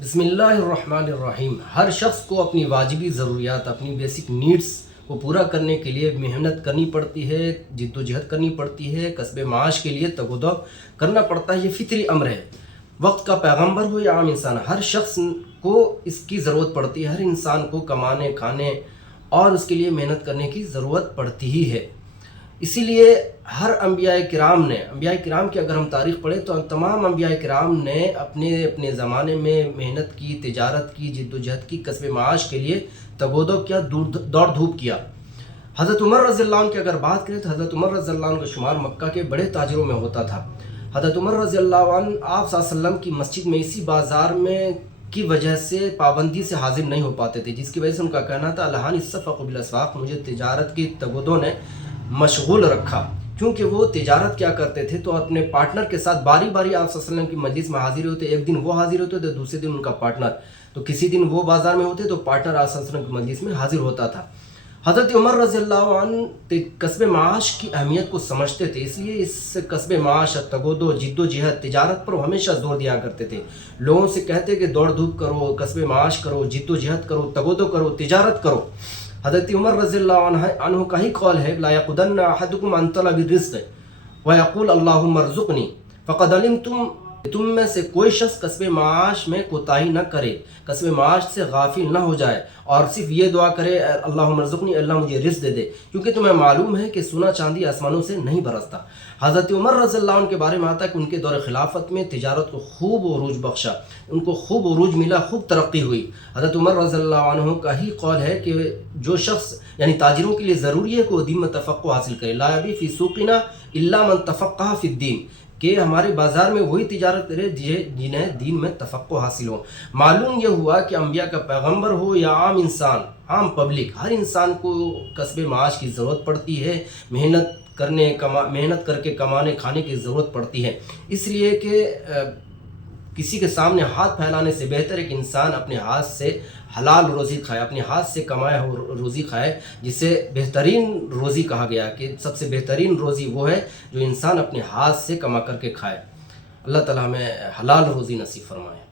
بسم اللہ الرحمن الرحیم۔ ہر شخص کو اپنی واجبی ضروریات، اپنی بیسک نیڈز کو پورا کرنے کے لیے محنت کرنی پڑتی ہے، جد و جہد کرنی پڑتی ہے، کسب معاش کے لیے تگ و دو کرنا پڑتا ہے۔ یہ فطری امر ہے، وقت کا پیغمبر ہو یا عام انسان، ہر شخص کو اس کی ضرورت پڑتی ہے۔ ہر انسان کو کمانے، کھانے اور اس کے لیے محنت کرنے کی ضرورت پڑتی ہی ہے۔ اسی لیے ہر انبیاء کرام کی اگر ہم تاریخ پڑھیں تو تمام انبیاء کرام نے اپنے زمانے میں محنت کی، تجارت کی، جد و جہد کی، کسب معاش کے لیے تگ و دو کیا، دوڑ دھوپ کیا۔ حضرت عمر رضی اللہ عنہ کی اگر بات کریں تو حضرت عمر رضی اللہ عنہ کا شمار مکہ کے بڑے تاجروں میں ہوتا تھا۔ حضرت عمر رضی اللہ عنہ آپ صلی اللہ علیہ وسلم کی مسجد میں اسی بازار میں کی وجہ سے پابندی سے حاضر نہیں ہو پاتے تھے، جس کی وجہ سے ان کا کہنا تھا الہانی الصفق بالاسواق، مجھے تجارت کی تگ و دو نے مشغول رکھا۔ کیونکہ وہ تجارت کیا کرتے تھے تو اپنے پارٹنر کے ساتھ باری باری آپ صلی اللہ علیہ وسلم کی مجلس میں حاضر ہوتے، ایک دن وہ حاضر ہوتے تو دوسرے دن ان کا پارٹنر، تو کسی دن وہ بازار میں ہوتے تو پارٹنر آپ صلی اللہ علیہ وسلم کی مجلس میں حاضر ہوتا تھا۔ حضرت عمر رضی اللہ عنہ کسب معاش کی اہمیت کو سمجھتے تھے، اس لیے اس کسب معاش، تگ و دو، جد و جہد، تجارت پر ہمیشہ زور دیا کرتے تھے۔ لوگوں سے کہتے کہ دوڑ دھوپ کرو، کسب معاش کرو، جد و جہد کرو، تگ و دو کرو، تجارت کرو۔ حضرت عمر رضی اللہ عنہ کا ہی قول ہے لا یقعدن احدکم عن طلب الرزق ویقول اللہم ارزقنی فقد علمتم، تم میں سے کوئی شخص کسب معاش میں کوتاہی نہ کرے، کسب معاش سے غافل نہ ہو جائے اور صرف یہ دعا کرے اللہم ارزقنی، اللہ مجھے رزق دے دے، کیونکہ تمہیں معلوم ہے کہ سونا چاندی آسمانوں سے نہیں برستا۔ حضرت عمر رضی اللہ عنہ کے بارے میں آتا ہے کہ ان کے دور خلافت میں تجارت کو خوب عروج بخشا، ان کو خوب عروج ملا، خوب ترقی ہوئی۔ حضرت عمر رضی اللہ عنہ کا ہی قول ہے کہ جو شخص یعنی تاجروں کے لیے ضروری ہے کہ وہ دین میں تفقہ حاصل کرے، لا یبیع فی سوقنا الا من تفقہ فی الدین، کہ ہمارے بازار میں وہی تجارت کرے جنہیں دین میں تفقہ حاصل ہو۔ معلوم یہ ہوا کہ انبیاء کا پیغمبر ہو یا عام انسان، عام پبلک، ہر انسان کو کسب معاش کی ضرورت پڑتی ہے، محنت کر کے کمانے کھانے کی ضرورت پڑتی ہے۔ اس لیے کہ کسی کے سامنے ہاتھ پھیلانے سے بہتر ہے کہ انسان اپنے ہاتھ سے حلال روزی کھائے، اپنے ہاتھ سے کمایا ہوا روزی کھائے، جسے بہترین روزی کہا گیا کہ سب سے بہترین روزی وہ ہے جو انسان اپنے ہاتھ سے کما کر کے کھائے۔ اللہ تعالیٰ ہمیں حلال روزی نصیب فرمائے۔